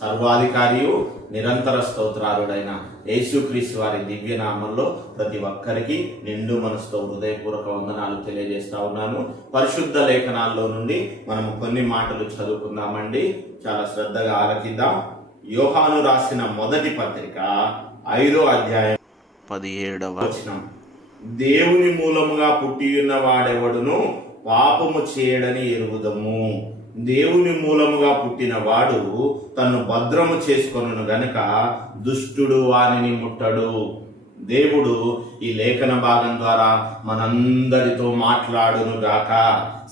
సర్వాధికారియు నిరంతర స్తోత్రారుడైన యేసుక్రీస్తు వారి దివ్య నామంలో ప్రతి ఒక్కరికి నిండు మనసుతో హృదయపూర్వక వందనాలు తెలియజేస్తా ఉన్నాను. పరిశుద్ధ లేఖనాల్లో నుండి మనము కొన్ని మాటలు చదువుకుందామండి. చాలా శ్రద్ధగా ఆలకిద్దాం. యోహాను రాసిన మొదటి పత్రిక ఐదో అధ్యాయం పదిహేడవ వచనం. దేవుని మూలముగా పుట్టియున్న వాడెవడును? పాపము చేయడని ఎరుగుదము. దేవుని మూలముగా పుట్టిన వాడు భద్రము చేసుకొనును గనుక దుష్టుడు వానిని ముట్టడు. దేవుడు ఈ లేఖన భాగం ద్వారా మనందరితో మాట్లాడును గాక.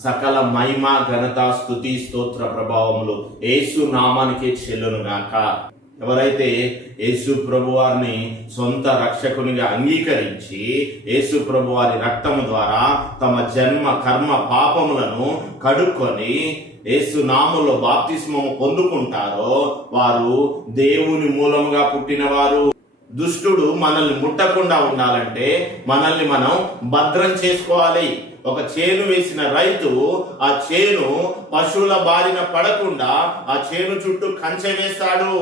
సకల మహిమ ఘనత స్తుతి స్తోత్ర ప్రభావములు యేసు నామానికి చెల్లును గాక. ఎవరైతే యేసు ప్రభు వారిని సొంత రక్షకునిగా అంగీకరించి యేసు ప్రభు వారి రక్తము ద్వారా తమ జన్మ కర్మ పాపములను కడుక్కొని యేసు నామంలో బాప్తిస్మము పొందుకుంటారో వారు దేవుని మూలముగా పుట్టినవారు. దుష్టుడు మనల్ని ముట్టకుండా ఉండాలంటే మనల్ని మనం భద్రం చేసుకోవాలి. ఒక చేను వేసిన రైతు ఆ చేను పశువుల బారిన పడకుండా ఆ చేను చుట్టూ కంచె వేస్తాడు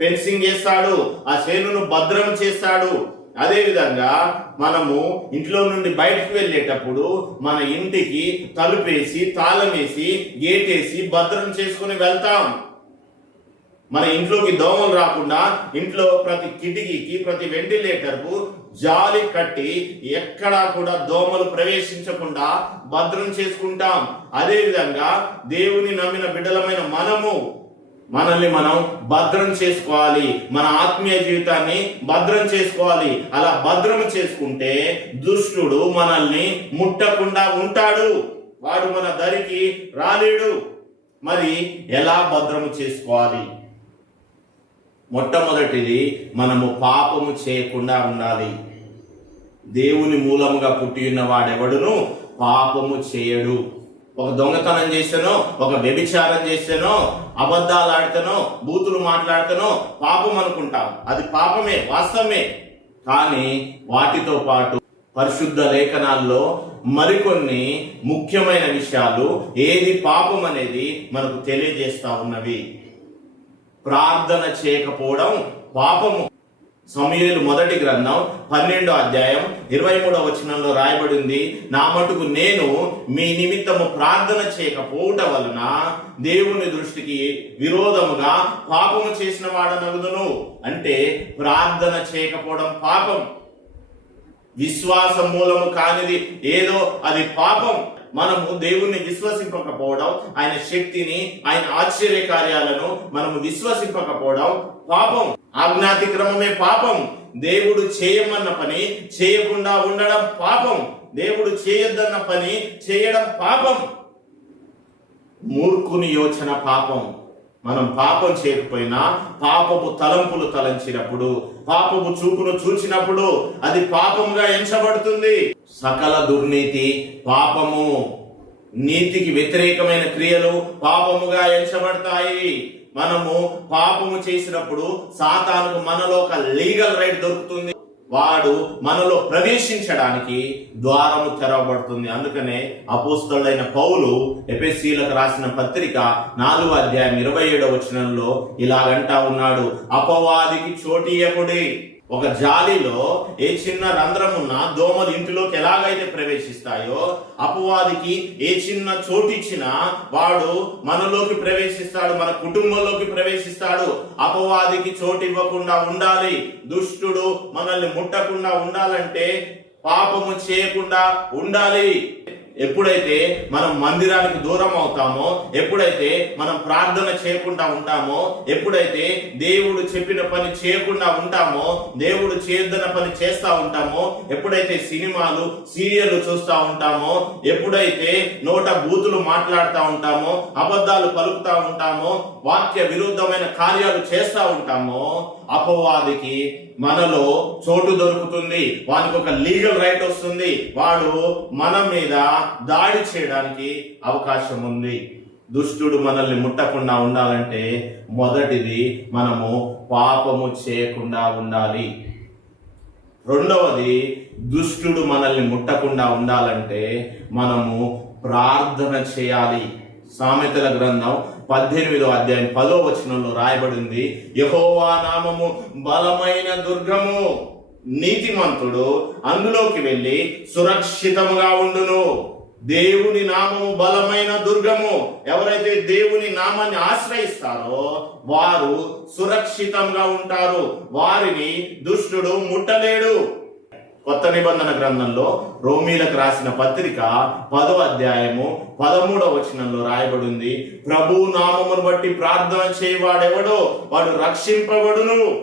ఫెన్సింగ్ వేస్తాడు ఆ చేనును భద్రం చేస్తాడు. అదేవిధంగా మనము ఇంట్లో నుండి బయటకు వెళ్ళేటప్పుడు మన ఇంటికి తలుపేసి తాళం వేసి గేటేసి భద్రం చేసుకుని వెళ్తాం. మన ఇంట్లోకి దోమలు రాకుండా ఇంట్లో ప్రతి కిటికీకి ప్రతి వెంటిలేటర్కు జాలి కట్టి ఎక్కడా కూడా దోమలు ప్రవేశించకుండా భద్రం చేసుకుంటాం. అదే విధంగా దేవుని నమ్మిన బిడ్డలమైన మనము మనల్ని మనం భద్రం చేసుకోవాలి. మన ఆత్మీయ జీవితాన్ని భద్రం చేసుకోవాలి. అలా భద్రం చేసుకుంటే దుష్టుడు మనల్ని ముట్టకుండా ఉంటాడు. వాడు మన దరికి రాలేడు. మరి ఎలా భద్రము చేసుకోవాలి? మొట్టమొదటిది మనము పాపము చేయకుండా ఉండాలి. దేవుని మూలముగా పుట్టి ఉన్న వాడెవడును పాపము చేయడు. ఒక దొంగతనం చేస్తేనో ఒక వ్యభిచారం చేస్తేనో అబద్ధాలు ఆడితేనో బూతులు మాట్లాడితేనో పాపం అనుకుంటాం అది పాపమే వాస్తవమే. కానీ వాటితో పాటు పరిశుద్ధ లేఖనాల్లో మరికొన్ని ముఖ్యమైన విషయాలు ఏది పాపం అనేది మనకు తెలియజేస్తా ఉన్నవి. ప్రార్థన చేయకపోవడం పాపము. సమయలు మొదటి గ్రంథం పన్నెండో అధ్యాయం ఇరవై మూడో వచనంలో రాయబడింది నా మటుకు నేను మీ నిమిత్తము ప్రార్థన చేయకపోవట వలన దేవుని దృష్టికి విరోధముగా పాపము చేసిన వాడనగుదును. అంటే ప్రార్థన చేయకపోవడం పాపం. విశ్వాసం మూలము కానిది ఏదో అది పాపం. మనము దేవుణ్ణి విశ్వసింపకపోవడం ఆయన శక్తిని ఆయన ఆశ్చర్య కార్యాలను మనము విశ్వసింపకపోవడం పాపం. ఆజ్ఞాతిక్రమమే పాపం. దేవుడు చేయమన్న పని చేయకుండా ఉండడం పాపం. దేవుడు చేయొద్దన్న పని చేయడం పాపం. మూర్ఖుని యోచన పాపం. మనం పాపం చేయకపోయినా పాపపు తలంపులు తలంచినప్పుడు పాపపు చూపును చూచినప్పుడు అది పాపముగా ఎంచబడుతుంది. సకల దుర్నీతి పాపము. నీతికి వ్యతిరేకమైన క్రియలు పాపముగా ఎంచబడతాయి. మనము పాపము చేసినప్పుడు సాతానుకు మనలో ఒక లీగల్ రైట్ దొరుకుతుంది. వాడు మనలో ప్రవేశించడానికి ద్వారము తెరవబడుతుంది. అందుకనే అపోస్తలుడైన పౌలు ఎపెసీలకు రాసిన పత్రిక నాలుగు అధ్యాయం ఇరవై ఏడవ వచనంలో ఇలాగంటా ఉన్నాడు. అపవాదికి చోటీయకుడి ఒక జాలిలో ఏ చిన్న రంధ్రం ఉన్నా దోమలు ఇంటిలోకి ఎలాగైతే ప్రవేశిస్తాయో అపవాదికి ఏ చిన్న చోటిచ్చినా వాడు మనలోకి ప్రవేశిస్తాడు మన కుటుంబంలోకి ప్రవేశిస్తాడు. అపవాదికి చోటు ఇవ్వకుండా ఉండాలి. దుష్టుడు మనల్ని ముట్టకుండా ఉండాలంటే పాపము చేయకుండా ఉండాలి. ఎప్పుడైతే మనం మందిరానికి దూరం అవుతామో ఎప్పుడైతే మనం ప్రార్థన చేయకుండా ఉంటామో ఎప్పుడైతే దేవుడు చెప్పిన పని చేయకుండా ఉంటామో దేవుడు చేద్దన పని చేస్తా ఉంటామో ఎప్పుడైతే సినిమాలు సీరియల్లు చూస్తూ ఉంటామో ఎప్పుడైతే నోట బూతులు మాట్లాడుతూ ఉంటామో అబద్ధాలు పలుకుతూ ఉంటామో వాక్య విరుద్ధమైన కార్యాలు చేస్తూ ఉంటామో అపవాదికి మనలో చోటు దొరుకుతుంది. వానికి ఒక లీగల్ రైట్ వస్తుంది. వాడు మన మీద దాడి చేయడానికి అవకాశం ఉంది. దుష్టుడు మనల్ని ముట్టకుండా ఉండాలంటే మొదటిది మనము పాపము చేయకుండా ఉండాలి. రెండవది దుష్టుడు మనల్ని ముట్టకుండా ఉండాలంటే మనము ప్రార్థన చేయాలి. సామెతల గ్రంథం పద్దెనిమిదో అధ్యాయం పదో వచనంలో రాయబడింది. యహోవా నామము బలమైన దుర్గము. నీతిమంతుడు అందులోకి వెళ్ళి సురక్షితముగా ఉండును. దేవుని నామము బలమైన దుర్గము. ఎవరైతే దేవుని నామాన్ని ఆశ్రయిస్తారో వారు సురక్షితంగా ఉంటారు. వారిని దుష్టుడు ముట్టలేడు. కొత్త నిబంధన గ్రంథంలో రోమీలకు రాసిన పత్రిక పదో అధ్యాయము పదమూడవ వచనంలో రాయబడింది. ప్రభు నామమును బట్టి ప్రార్థన చేయవాడెవడో? వాడు రక్షింపబడును.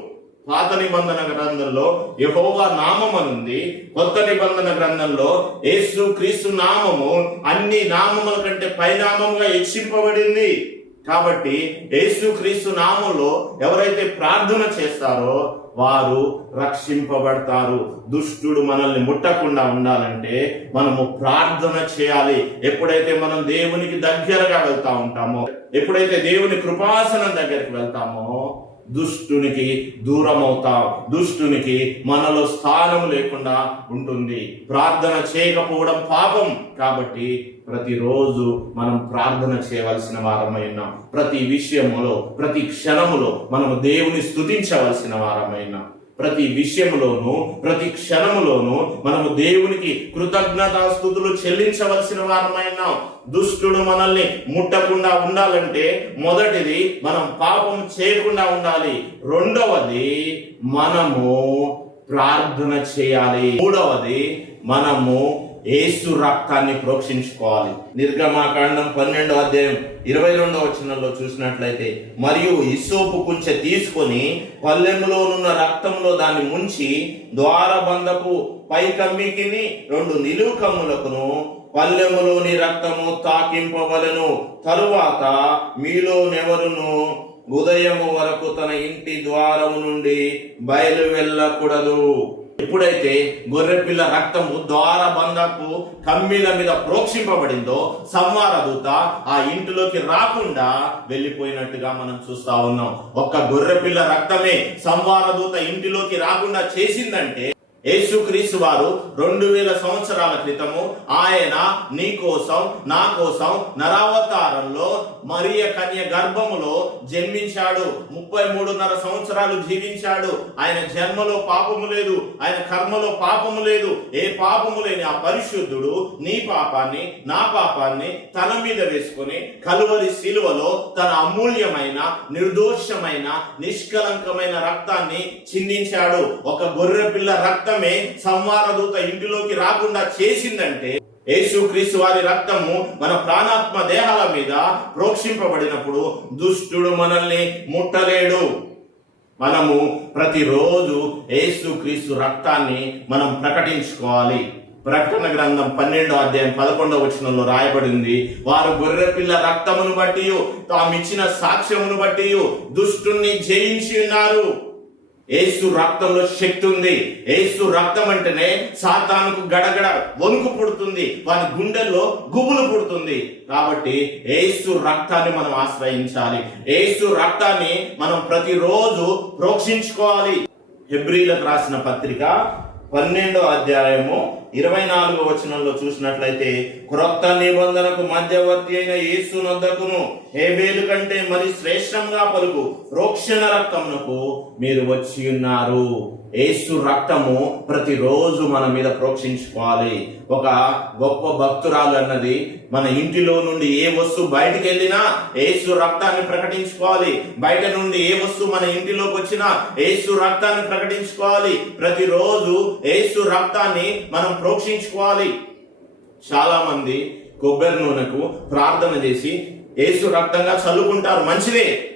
పాత నిబంధన గ్రంథంలో యహోవా నామమనుంది. కొత్త నిబంధన గ్రంథంలో యేసు క్రీస్తు నామము అన్ని నామముల కంటే పైనామముగా హెచ్చింపబడింది కాబట్టి యేసు క్రీస్తు నామంలో ఎవరైతే ప్రార్థన చేస్తారో వారు రక్షింపబడతారు. దుష్టుడు మనల్ని ముట్టకుండా ఉండాలంటే మనము ప్రార్థన చేయాలి. ఎప్పుడైతే మనం దేవునికి దగ్గరగా వెళ్తా ఉంటామో ఎప్పుడైతే దేవుని కృపాసనం దగ్గరికి వెళ్తామో దుష్టునికి దూరం అవుతాం దుష్టునికి మనలో స్థానం లేకుండా ఉంటుంది. ప్రార్థన చేయకపోవడం పాపం కాబట్టి ప్రతిరోజు మనం ప్రార్థన చేయవలసిన వారమై ఉన్నాం. ప్రతి విషయములో ప్రతి క్షణములో మనం దేవుని స్తుతించవలసిన వారమై ఉన్నాం. ప్రతి విషయములోను ప్రతి క్షణములోను మనము దేవునికి కృతజ్ఞతాస్థుతులు చెల్లించవలసిన వారమైనా దుష్టుడు మనల్ని ముట్టకుండా ఉండాలంటే మొదటిది మనం పాపం చేయకుండా ఉండాలి. రెండవది మనము ప్రార్థన చేయాలి. మూడవది మనము ఏసు రక్తాన్ని ప్రోక్షించుకోవాలి. నిర్గమాకాండం పన్నెండో అధ్యాయం ఇరవై రెండో వచనంలో చూసినట్లయితే మరియు ఇసోపు కుంచె తీసుకొని పల్లెములోనున్న రక్తంలో దాన్ని ముంచి ద్వారబంధపు పైకమ్మికిని రెండు నిలువు కమ్ములకును పల్లెములోని రక్తము తాకింపవలను. తరువాత మీలోనెవరును ఉదయము వరకు తన ఇంటి ద్వారము నుండి బయలు వెళ్ళకూడదు ఎప్పుడైతే గొర్రెపిల్ల రక్తము ద్వార బంధపు కమ్మీల మీద ప్రోక్షింపబడిందో సంవార దూత ఆ ఇంటిలోకి రాకుండా వెళ్ళిపోయినట్టుగా మనం చూస్తా ఉన్నాం. ఒక్క గొర్రెపిల్ల రక్తమే సంవార దూత ఇంటిలోకి రాకుండా చేసిందంటే యేసుక్రీస్తు వారు రెండు వేల సంవత్సరాల క్రితము ఆయన నీ కోసం నా కోసం నరావతారంలో మరియ కన్య గర్భములో జన్మించాడు. ముప్పై మూడున్నర సంవత్సరాలు జీవించాడు. ఆయన జన్మలో పాపము లేదు ఆయన కర్మలో పాపము లేదు. ఏ పాపము లేని ఆ పరిశుద్ధుడు నీ పాపాన్ని నా పాపాన్ని తన మీద వేసుకుని కలువరి శిలువలో తన అమూల్యమైన నిర్దోషమైన నిష్కలంకమైన రక్తాన్ని చిందించాడు. ఒక గొర్రె పిల్ల రక్తం రక్తమే సంవార దూత ఇంటిలోకి రాకుండా చేసిందంటే యేసుక్రీస్తు వారి రక్తము మన ప్రాణాత్మ దేహాల మీద ప్రోక్షింపబడినప్పుడు దుష్టుడు మనల్ని ముట్టలేడు. మనము ప్రతిరోజు యేసుక్రీస్తు రక్తాన్ని మనం ప్రకటించుకోవాలి. ప్రకటన గ్రంథం పన్నెండో అధ్యాయం పదకొండవ వచనంలో రాయబడింది వారు గొర్రెపిల్ల రక్తమును బట్టి తామిచ్చిన సాక్ష్యమును బట్టి దుష్టుణ్ణి జయించి ఉన్నారు. ఏసు రక్తంలో శక్తి ఉంది. ఏసు రక్తం అంటేనే సాతానుకు గడగడ వణుకు పుడుతుంది. వారి గుండెల్లో గుబులు పుడుతుంది. కాబట్టి ఏసు రక్తాన్ని మనం ఆశ్రయించాలి. ఏసు రక్తాన్ని మనం ప్రతిరోజు ప్రోక్షించుకోవాలి. హెబ్రిలకు రాసిన పత్రిక పన్నెండో అధ్యాయము ఇరవై నాలుగో వచనంలో చూసినట్లయితే క్రొత్త నిబంధనకు మధ్యవర్తి అయిన యేసు నొద్దకును హేబేలు కంటే మరి శ్రేష్టంగా పలుకు రోక్షణ రక్తమునకు మీరు వచ్చి ఉన్నారు. ఏసు రక్తము ప్రతిరోజు మన మీద ప్రోక్షించుకోవాలి. ఒక గొప్ప భక్తురాలు అన్నది మన ఇంటిలో నుండి ఏ వస్తువు బయటికి వెళ్ళినా ఏసు రక్తాన్ని ప్రకటించుకోవాలి. బయట నుండి ఏ వస్తువు మన ఇంటిలోకి వచ్చినా ఏసు రక్తాన్ని ప్రకటించుకోవాలి. ప్రతిరోజు ఏసు రక్తాన్ని మనం ప్రోక్షించుకోవాలి. చాలా మంది కొబ్బరి నూనెకు ప్రార్థన చేసి ఏసు రక్తంగా చల్లుకుంటారు. మంచిదే.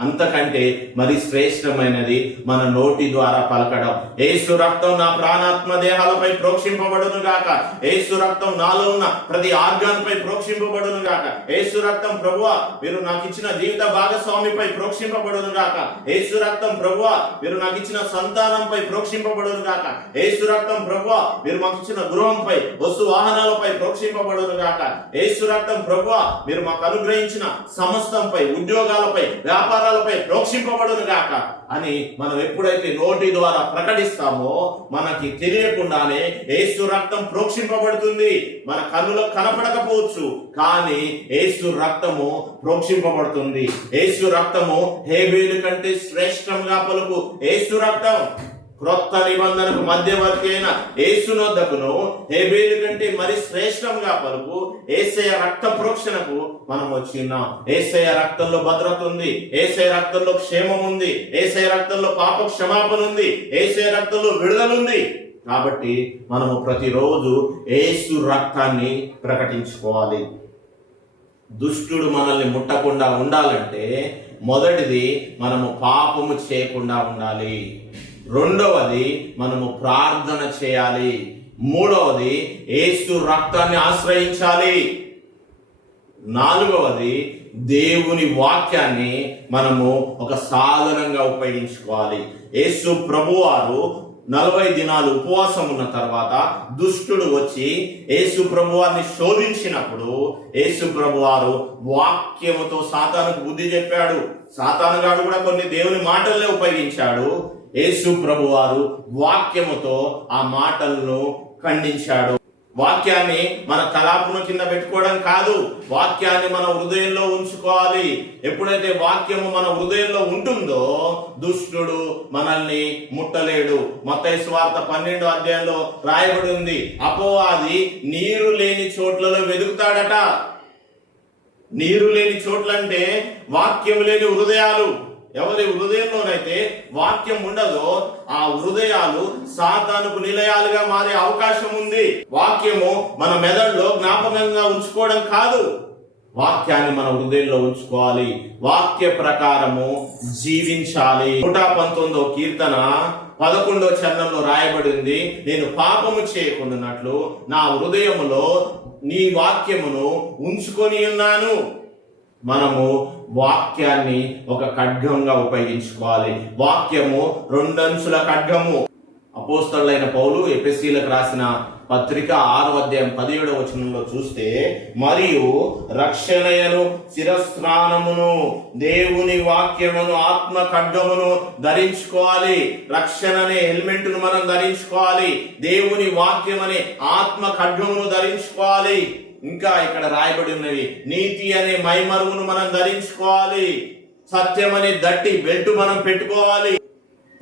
అంతకంటే మరి శ్రేష్టమైనది మన నోటి ద్వారా పలకడం. ఏసు రక్తం నా ప్రాణాత్మ దేహాలపై ప్రోక్షింపబడును గాక. ఏసు రక్తం నాలో ఉన్న ప్రతి ఆర్గాన్పై ప్రోక్షింపబడును గాక. ఏసు రక్తం ప్రభువా మీరు నాకు ఇచ్చిన జీవిత భాగస్వామిపై ప్రోక్షింపబడును గాక. ఏసు రక్తం ప్రభువా మీరు నాకు ఇచ్చిన సంతానంపై ప్రోక్షింపబడును గాక. ఏసు రక్తం ప్రభువా మీరు మాకు ఇచ్చిన గృహంపై వస్తు వాహనాలపై ప్రోక్షింపబడును గాక. ఏసు రక్తం ప్రభువా మీరు మాకు అనుగ్రహించిన సమస్తంపై ఉద్యోగాలపై వ్యాపార ద్వారాలపై ప్రోక్షింపబడును గాక అని మనం ఎప్పుడైతే నోటి ద్వారా ప్రకటిస్తామో మనకి తెలియకుండానే ఏసు రక్తం ప్రోక్షింపబడుతుంది. మన కన్నులో కనపడకపోవచ్చు కానీ ఏసు రక్తము ప్రోక్షింపబడుతుంది. ఏసు రక్తము హేబేలు కంటే శ్రేష్టంగా పలుకు ఏసు రక్తం. క్రొత్త నిబంధనకు మధ్యవర్తి అయిన ఏసునొద్దకును హేబేలు కంటే మరి శ్రేష్టంగా పలుకు ఏసయ రక్త ప్రోక్షణకు మనం వచ్చిన్నాం ఏసయ రక్తంలో భద్రత ఉంది ఏసయ రక్తంలో క్షేమం ఉంది ఏసయ రక్తంలో పాప క్షమాపణ ఉంది ఏసయ రక్తంలో విడుదలుంది కాబట్టి మనము ప్రతిరోజు ఏసు రక్తాన్ని ప్రకటించుకోవాలి. దుష్టుడు మనల్ని ముట్టకుండా ఉండాలంటే మొదటిది మనము పాపము చేయకుండా ఉండాలి. రెండవది మనము ప్రార్థన చేయాలి. మూడవది ఏసు రక్తాన్ని ఆశ్రయించాలి. నాలుగవది దేవుని వాక్యాన్ని మనము ఒక సాధనంగా ఉపయోగించుకోవాలి. యేసు ప్రభువారు నలభై దినాలు ఉపవాసం ఉన్న తర్వాత దుష్టుడు వచ్చి యేసు ప్రభువారిని శోధించినప్పుడు యేసు ప్రభువారు వాక్యముతో సాతానుకు బుద్ధి చెప్పాడు. సాతానుగాడు కూడా కొన్ని దేవుని మాటలనే ఉపయోగించాడు. యేసు ప్రభువారు వాక్యముతో ఆ మాటలను ఖండించాడు. వాక్యాన్ని మన తలాపును కింద పెట్టుకోవడం కాదు వాక్యాన్ని మన హృదయంలో ఉంచుకోవాలి. ఎప్పుడైతే వాక్యము మన హృదయంలో ఉంటుందో దుష్టుడు మనల్ని ముట్టలేడు. మత్తయి వార్త పన్నెండు అధ్యాయంలో రాయబడి ఉంది అపోవాది నీరు లేని చోట్లలో వెతుకుతాడట. నీరు లేని చోట్లంటే వాక్యం లేని హృదయాలు. ఎవరి హృదయంలోనైతే వాక్యం ఉండదో ఆ హృదయాలు సాతానుకు నిలయాలుగా మారే అవకాశం ఉంది. వాక్యము మన మెదడులో జ్ఞాపకంగా ఉంచుకోవడం కాదు. వాక్యాన్ని మన హృదయంలో ఉంచుకోవాలి. వాక్య ప్రకారము జీవించాలి. నూట పంతొమ్మిదో కీర్తన పదకొండో చరణంలో రాయబడింది నేను పాపము చేయకుండానట్లు నా హృదయములో నీ వాక్యమును ఉంచుకొని ఉన్నాను. మనము వాక్యాన్ని ఒక ఖడ్గంగా ఉపయోగించుకోవాలి. వాక్యము రెండంచుల ఖడ్గము. అపోస్తలైన పౌలు ఎపిసీలకు రాసిన పత్రిక ఆరు అధ్యాయం పదిహేడవ వచనంలో చూస్తే మరియు రక్షణయను శిరస్నానమును దేవుని వాక్యమును ఆత్మ ఖడ్గమును ధరించుకోవాలి. రక్షణ అనే హెల్మెట్ను మనం ధరించుకోవాలి. దేవుని వాక్యం అనే ఆత్మ ఖడ్గమును ధరించుకోవాలి. ఇంకా ఇక్కడ రాయబడి ఉన్నవి నీతి అనే మైమరువును మనం ధరించుకోవాలి సత్యం అనే దట్టి బెల్ట్ మనం పెట్టుకోవాలి.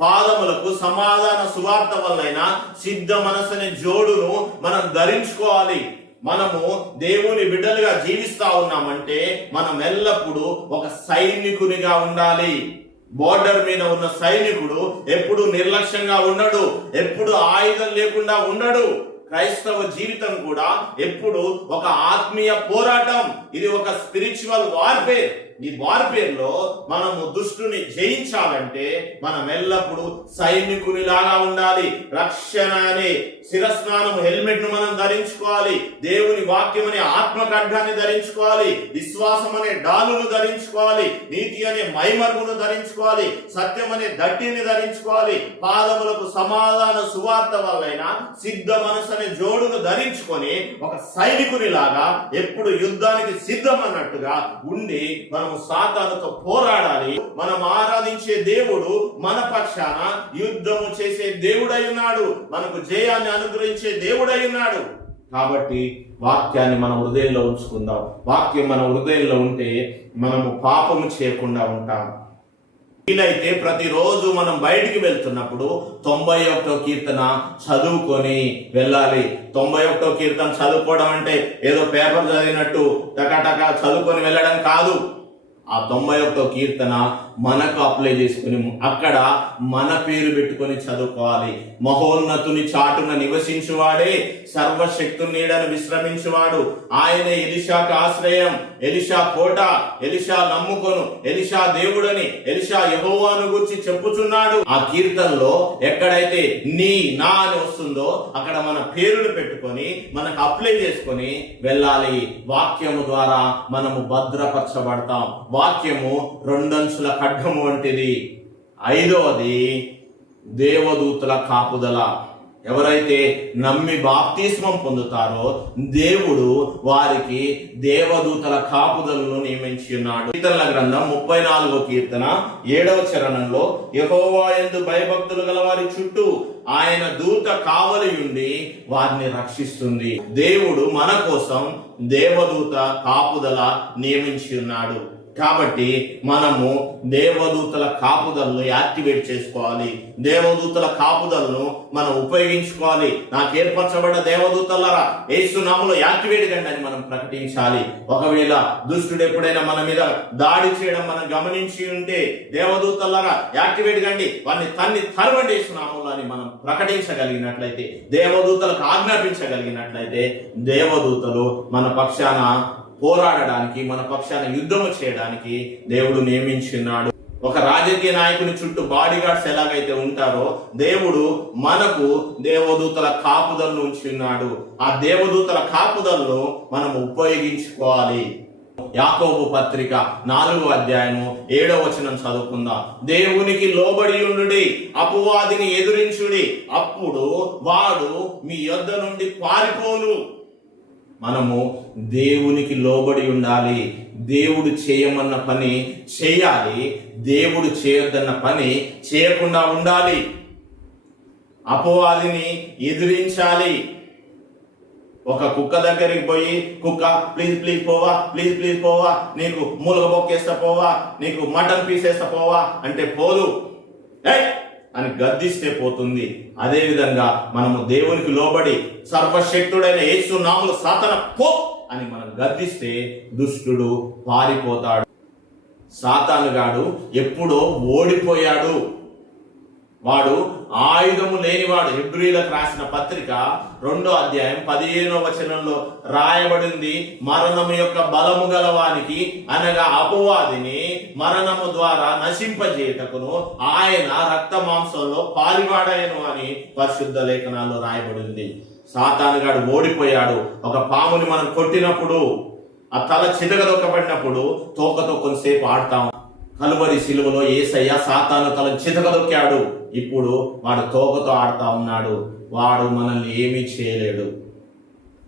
పాదములకు సమాధాన సువార్త వలన సిద్ధ మనసనే జోడును మనం ధరించుకోవాలి. మనము దేవుని బిడ్డలుగా జీవిస్తా ఉన్నామంటే మనం ఎల్లప్పుడూ ఒక సైనికునిగా ఉండాలి. బోర్డర్ మీద ఉన్న సైనికుడు ఎప్పుడు నిర్లక్ష్యంగా ఉండడు ఎప్పుడు ఆయుధం లేకుండా ఉండడు. క్రైస్తవ జీవితం కూడా ఎప్పుడు ఒక ఆత్మీయ పోరాటం. ఇది ఒక స్పిరిచువల్ వార్ఫేర్ ఈ వార్ఫేర్లో మనము దుష్టుని జయించాలంటే మనం ఎల్లప్పుడూ సైనికుని లాగా ఉండాలి. రక్షణ అనే శిరస్నానం హెల్మెట్ను మనం ధరించుకోవాలి. దేవుని వాక్యం అనే ఆత్మఖడ్డాన్ని ధరించుకోవాలి. విశ్వాసం అనే డాలును ధరించుకోవాలి. నీతి అనే మైమర్మును ధరించుకోవాలి. సత్యం అనే దట్టిని ధరించుకోవాలి. పాదములకు సమాధాన సువార్త వల్లైన సిద్ధ మనసు అనే జోడును ధరించుకొని ఒక సైనికునిలాగా ఎప్పుడు యుద్ధానికి సిద్ధం అన్నట్టుగా ఉండి మనం సాతానుతో పోరాడాలి. మనం ఆరాధించే దేవుడు మన పక్షాన యుద్ధము చేసే దేవుడై ఉన్నాడు. మనకు జయాన్ని అనుగ్రహించే దేవుడై ఉన్నాడు. కాబట్టి వాక్యాన్ని మన హృదయంలో ఉంచుకుందాం. వాక్యం మన హృదయంలో ఉంటే మనము పాపము చేయకుండా ఉంటాం. వీలైతే ప్రతిరోజు మనం బయటికి వెళ్తున్నప్పుడు తొంభై ఒకటో కీర్తన చదువుకొని వెళ్ళాలి. తొంభై ఒకటో కీర్తన చదువుకోవడం అంటే ఏదో పేపర్ చదివినట్టు టకాటకా చదువుకొని వెళ్ళడం కాదు. ఆ తొంభై ఒకటో కీర్తన మనకు అప్లై చేసుకుని అక్కడ మన పేరు పెట్టుకొని చదువుకోవాలి. మహోన్నతుని చాటున నివసించువాడే సర్వశక్తు నీడను విశ్రమించువాడు. ఆయన ఎలిషాకు ఆశ్రయం. ఎలిషా కోట ఎలిషా నమ్ముకొను. ఎలిషా దేవుడని ఎలిషా యహోవాను గురించి చెప్పుచున్నాడు. ఆ కీర్తనలో ఎక్కడైతే నీ నా అని వస్తుందో అక్కడ మన పేరును పెట్టుకొని మనకు అప్లై చేసుకొని వెళ్ళాలి. వాక్యము ద్వారా మనము భద్రపరచబడతాం. వాక్యము రెండంచుల ఖడ్గము వంటిది. ఐదవది దేవదూతల కాపుదల. ఎవరైతే నమ్మి బాప్తిస్మం పొందుతారో దేవుడు వారికి దేవదూతల కాపుదలను నియమించి ఉన్నాడు. కీర్తనల గ్రంథం ముప్పై నాలుగో కీర్తన ఏడవ చరణంలో యహోవా ఎందు భయభక్తులు గల వారి చుట్టూ ఆయన దూత కావలి ఉండి వారిని రక్షిస్తుంది. దేవుడు మన కోసం దేవదూత కాపుదల నియమించి ఉన్నాడు. కాబట్టి మనము దేవదూతల కాపుదలను యాక్టివేట్ చేసుకోవాలి. దేవదూతల కాపుదలను మనం ఉపయోగించుకోవాలి. నాకు ఏర్పరచబడ్డ దేవదూతలరా ఏసునాములో యాక్టివేట్ కండి అని మనం ప్రకటించాలి. ఒకవేళ దుష్టుడు ఎప్పుడైనా మన మీద దాడి చేయడం మనం గమనించి ఉంటే దేవదూతలరా యాక్టివేట్ కండి. వారిని తన్ని తరవండి ఏసునామంలో అని మనం ప్రకటించగలిగినట్లయితే దేవదూతలకు ఆజ్ఞాపించగలిగినట్లయితే దేవదూతలు మన పక్షాన పోరాడడానికి మన పక్షాన యుద్ధము చేయడానికి దేవుడు నియమించున్నాడు. ఒక రాజకీయ నాయకుని చుట్టూ బాడీ గార్డ్స్ ఎలాగైతే ఉంటారో దేవుడు మనకు దేవదూతల కాపుదలను ఉంచున్నాడు. ఆ దేవదూతల కాపుదలను మనం ఉపయోగించుకోవాలి. యాకోబు పత్రిక నాలుగో అధ్యాయము ఏడవ వచనం చదువుకుందాం. దేవునికి లోబడి ఉండుడి అపవాదిని ఎదురించుడి అప్పుడు వాడు మీ యొద్ద నుండి పారిపోను. మనము దేవునికి లోబడి ఉండాలి. దేవుడు చేయమన్న పని చేయాలి. దేవుడు చేయొద్దన్న పని చేయకుండా ఉండాలి. అపవాదిని ఎదిరించాలి. ఒక కుక్క దగ్గరికి పోయి కుక్క ప్లీజ్ ప్లీజ్ పోవా ప్లీజ్ ప్లీజ్ పోవా నీకు మూలగ బొక్కేస్తా పోవా నీకు మటన్ పీసేస్తా పోవా అంటే పోదు. ఏ అని గద్దిస్తే పోతుంది. అదే విధంగా మనము దేవునికి లోబడి సర్వశక్తుడైన యేసు నాములు సాతన పో అని మనం గద్దిస్తే దుష్టుడు పారిపోతాడు. సాతానుగాడు ఎప్పుడో ఓడిపోయాడు. వాడు ఆయుధము లేనివాడు. హిబ్రిలకు రాసిన పత్రిక రెండో అధ్యాయం పదిహేనో వచనంలో రాయబడింది మరణము యొక్క బలము గలవానికి అనగా అపవాదిని మరణము ద్వారా నశింపజేయటకును ఆయన రక్త మాంసంలో పాలివాడాయను అని పరిశుద్ధ లేఖనాల్లో రాయబడింది. సాతానుగాడు ఓడిపోయాడు. ఒక పాముని మనం కొట్టినప్పుడు ఆ తల చితగదొక్కబడినప్పుడు తోకతో కొంతసేపు ఆడతాం. కలువరి శిలువలో ఏసయ్య సాతాను తల చితకదొక్కాడు. ఇప్పుడు వాడు తోకతో ఆడుతూ ఉన్నాడు. వాడు మనల్ని ఏమీ చేయలేడు.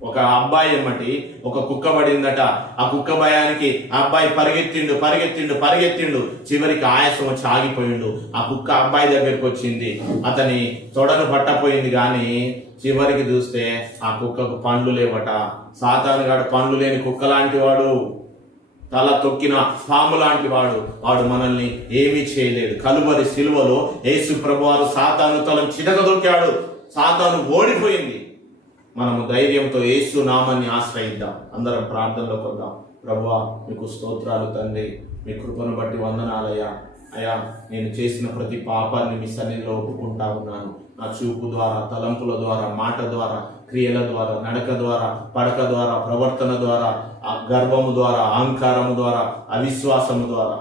ఒక అబ్బాయి ఏమటి? ఒక కుక్క పడిందట. ఆ కుక్క భయానికి ఆ అబ్బాయి పరిగెత్తిండు పరిగెత్తిండు పరిగెత్తిండు. చివరికి ఆయాసం వచ్చి ఆగిపోయిండు. ఆ కుక్క అబ్బాయి దగ్గరికి వచ్చింది. అతని తొడను పట్టపోయింది కానీ చివరికి చూస్తే ఆ కుక్కకు పండ్లు లేవట. సాతానుగాడు పండ్లు లేని కుక్క లాంటి వాడు. తల తొక్కిన పాము లాంటి వాడు వాడు మనల్ని ఏమీ చేయలేడు కలువరి సిలువలో యేసు ప్రభువారు సాతాను తలం చితకదొక్కాడు సాతాను ఓడిపోయింది. మనము ధైర్యంతో యేసు నామాన్ని ఆశ్రయిద్దాం. అందరం ప్రార్థనలో కొద్దాం. ప్రభువా మీకు స్తోత్రాలు తండ్రి మీ కృపను బట్టి వందనాలయ్యా. అయ్యా నేను చేసిన ప్రతి పాపాన్ని మీ సన్నిధిలో ఒప్పుకుంటా ఉన్నాను. నా చూపు ద్వారా తలంపుల ద్వారా మాట ద్వారా క్రియల ద్వారా నడక ద్వారా పడక ద్వారా ప్రవర్తన ద్వారా ఆ గర్వము ద్వారా అహంకారము ద్వారా అవిశ్వాసము ద్వారా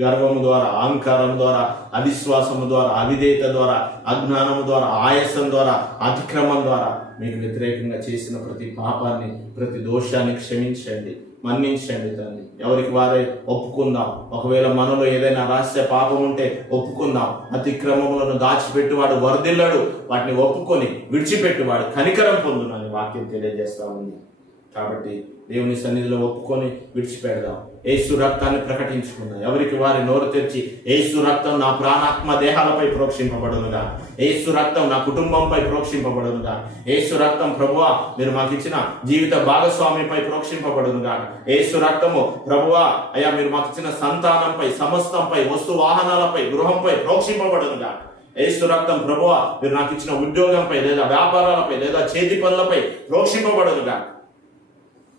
గర్వము ద్వారా అహంకారం ద్వారా అవిశ్వాసము ద్వారా అవిధేయత ద్వారా అజ్ఞానము ద్వారా ఆయాసం ద్వారా అతిక్రమం ద్వారా మీకు వ్యతిరేకంగా చేసిన ప్రతి పాపాన్ని ప్రతి దోషాన్ని క్షమించండి మన్నించండి తండ్రి. ఎవరికి వారే ఒప్పుకుందాం. ఒకవేళ మనలో ఏదైనా రహస్య పాపం ఉంటే ఒప్పుకుందాం. అతిక్రమములను దాచిపెట్టి వాడు వరదిల్లడు. వాటిని ఒప్పుకొని విడిచిపెట్టి వాడు కనికరం పొందునని వాక్యం తెలియజేస్తా ఉంది. కాబట్టి దేవుని సన్నిధిలో ఒప్పుకొని విడిచిపెడదాం. ఏసు రక్తాన్ని ప్రకటించుకుందాం ఎవరికి వారి నోరు తెరిచి ఏసు రక్తం నా ప్రాణాత్మ దేహాలపై ప్రోక్షింపబడునుగా. ఏసు రక్తం నా కుటుంబంపై ప్రోక్షింపబడునుగా. ఏసు రక్తం ప్రభువా మీరు మాకు ఇచ్చిన జీవిత భాగస్వామిపై ప్రోక్షింపబడునుగా. ఏసు రక్తము ప్రభువా అయ్యా మీరు మాకు ఇచ్చిన సంతానంపై సమస్తంపై వస్తు వాహనాలపై గృహంపై ప్రోక్షింపబడునుగా. ఏసు రక్తం ప్రభువా మీరు నాకు ఇచ్చిన ఉద్యోగంపై లేదా వ్యాపారాలపై లేదా చేతి పనులపై ప్రోక్షింపబడునుగా.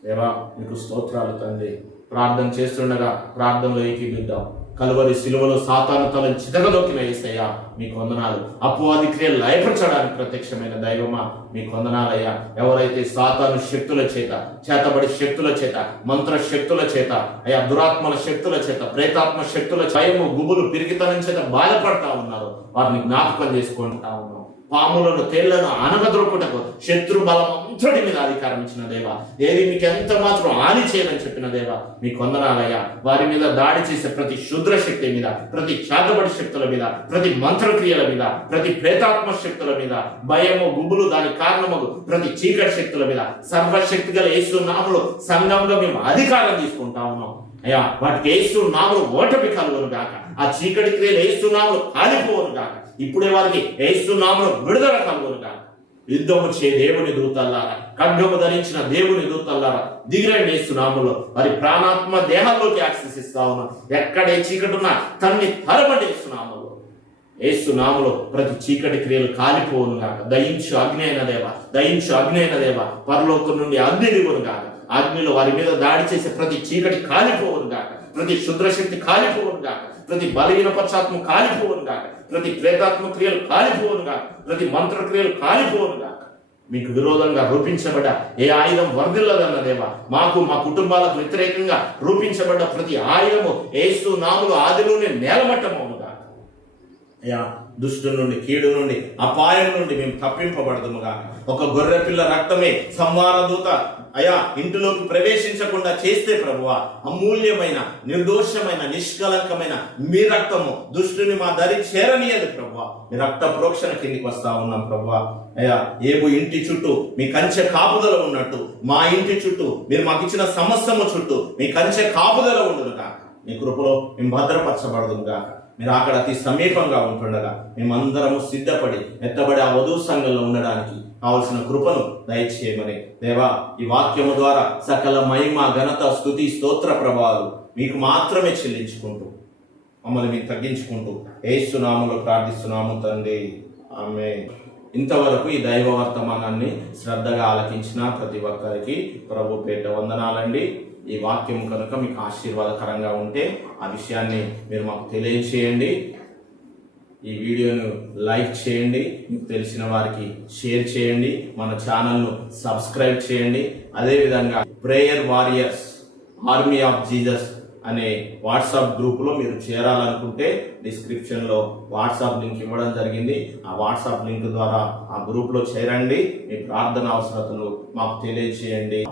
దేవా మీకు స్తోత్రాలు తండ్రి. ప్రార్థన చేస్తుండగా ప్రార్థనలో ఏకీభిద్దాం కలువరి సిలువలో సాతాను తలను చితగలోకి ఏసయ్యా మీకు వందనాలు. అపవాది క్రియలు లయపరచడానికి ప్రత్యక్షమైన దైవమా? మీకు వందనాలయ్యా. ఎవరైతే సాతాను శక్తుల చేత చేతబడి శక్తుల చేత మంత్ర శక్తుల చేత అయ్యా దురాత్మల శక్తుల చేత ప్రేతాత్మ శక్తుల భయము గుబులు పిరికితనం చేత బాధపడతా ఉన్నారు. వారిని జ్ఞాపకం చేసుకుంటా ఉన్నాం. పాములను తేళ్ళను అనగదొరుకుటకు శత్రు బలం అంతటి మీద అధికారం ఇచ్చిన దేవా. ఏది మీకు ఎంత మాత్రం హాని చేయదని చెప్పిన దేవా. మీ కొందనాలయ్యా వారి మీద దాడి చేసే ప్రతి శుద్ర శక్తి మీద ప్రతి చాతబడి శక్తుల మీద ప్రతి మంత్రక్రియల మీద ప్రతి ప్రేతాత్మ శక్తుల మీద భయము గుబులు దాని కారణము ప్రతి చీకటి శక్తుల మీద సర్వశక్తి గల యేసు నామలు సంఘంగా మేము అధికారం తీసుకుంటా ఉన్నాం. అయ్యా వాటికి ఏసు నాములు ఓటమి కలుగును గాక. ఆ చీకటి క్రియలు ఏసు నాములు కాలిపోవును గాక. ఇప్పుడే వారికి ఏసు నాములు విడుదల కలుగును గాక. యుద్ధము చే దేవుని దూతల్లారా. ఖడ్గము ధరించిన దేవుని దూతల్లారా. దిగిరండి ఏసు మరి ప్రాణాత్మ దేహాల్లోకి యాక్సెస్ ఇస్తా ఉన్నా. ఎక్కడే చీకటి ఉన్నా తన్ని తరబడి ఇస్తున్నాములో ఏసు ప్రతి చీకటి క్రియలు కాలిపోవును గాక. దయించు అగ్ని అయిన దేవ దయించు అగ్ని అయిన దేవ పరలోకం నుండి అగ్ని దిగును కాక అగ్నిలో వారి మీద దాడి చేసే ప్రతి చీకటి కాలిపోవును గాక. ప్రతి శుద్రశక్తి కాలిపోవును గాక. ప్రతి బలహీన పశ్చాత్మ కాలిపోవును గాక. ప్రతి ప్రేతాత్మ క్రియలు కాలిపోవును గాక. ప్రతి మంత్ర క్రియలు కాలిపోవును గాక. మీకు విరోధంగా రూపించబడ్డ ఏ ఆయుధం వర్ధిల్లదన్న దేవా? మాకు మా కుటుంబాలకు వ్యతిరేకంగా రూపించబడ్డ ప్రతి ఆయుధము ఏసు నాములు ఆదిలోనే నేలమట్టమవును గాక. అయ్యా దుష్టు నుండి కీడు నుండి అపాయం నుండి మేము తప్పింపబడదుముగా ఒక గొర్రె పిల్ల రక్తమే సంవార దూత అయా ఇంటిలోకి ప్రవేశించకుండా చేస్తే ప్రభువ అమూల్యమైన నిర్దోషమైన నిష్కలంకమైన మీ రక్తము దుష్టుని మా దరి చేరనీయదు ప్రభు మీ రక్త ప్రోక్షణ కిందికి వస్తా ఉన్నాం ప్రభు అయ్యా ఏబు ఇంటి చుట్టూ మీ కంచె కాపుదల ఉన్నట్టు మా ఇంటి చుట్టూ మీరు మాకు ఇచ్చిన సమస్తము చుట్టూ మీ కంచె కాపుదల ఉండును కాక మీ కృపలో మేము భద్రపరచబడదును కాక మీరు అక్కడ అతి సమీపంగా ఉంటుండగా మేమందరము సిద్ధపడి ఎత్తబడి ఆ వధువు సంఘంలో ఉండడానికి కావలసిన కృపను దయచేయమని. దేవా ఈ వాక్యము ద్వారా సకల మహిమ ఘనత స్థుతి స్తోత్ర ప్రభావాలు మీకు మాత్రమే చెల్లించుకుంటూ మమ్మల్ని మీకు తగ్గించుకుంటూ ఏసునాములో ప్రార్థిస్తున్నాము తండ్రి. ఆమె ఇంతవరకు ఈ దైవ వర్తమానాన్ని శ్రద్ధగా ఆలకించిన ప్రతి ఒక్కరికి ప్రభు పేట వందనాలండి. ఈ వాక్యం కనుక మీకు ఆశీర్వాదకరంగా ఉంటే ఆ విషయాన్ని మీరు మాకు తెలియజేయండి ఈ వీడియోను లైక్ చేయండి. మీకు తెలిసిన వారికి షేర్ చేయండి. మన ఛానల్ను సబ్స్క్రైబ్ చేయండి. అదేవిధంగా prayer warriors army of Jesus అనే వాట్సాప్ గ్రూప్లో మీరు చేరాలనుకుంటే డిస్క్రిప్షన్లో వాట్సాప్ లింక్ ఇవ్వడం జరిగింది. ఆ వాట్సాప్ లింక్ ద్వారా ఆ గ్రూప్లో చేరండి. మీ ప్రార్థన అవసరతలు మాకు తెలియజేయండి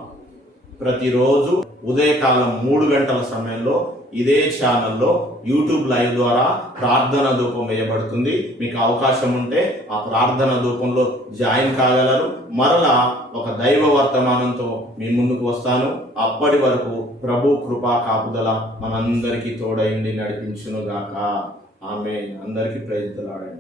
ప్రతిరోజు ఉదయకాలం మూడు గంటల సమయంలో ఇదే ఛానల్లో యూట్యూబ్ లైవ్ ద్వారా ప్రార్థన ధూపం వేయబడుతుంది. మీకు అవకాశం ఉంటే ఆ ప్రార్థన ధూపంలో జాయిన్ కాగలరు. మరలా ఒక దైవ వర్తమానంతో మీ ముందుకు వస్తాను. అప్పటి వరకు ప్రభు కృపా కాపుదల మనందరికీ తోడైంది నడిపించునుగాక. ఆమె అందరికీ ప్రయోజనలాడండి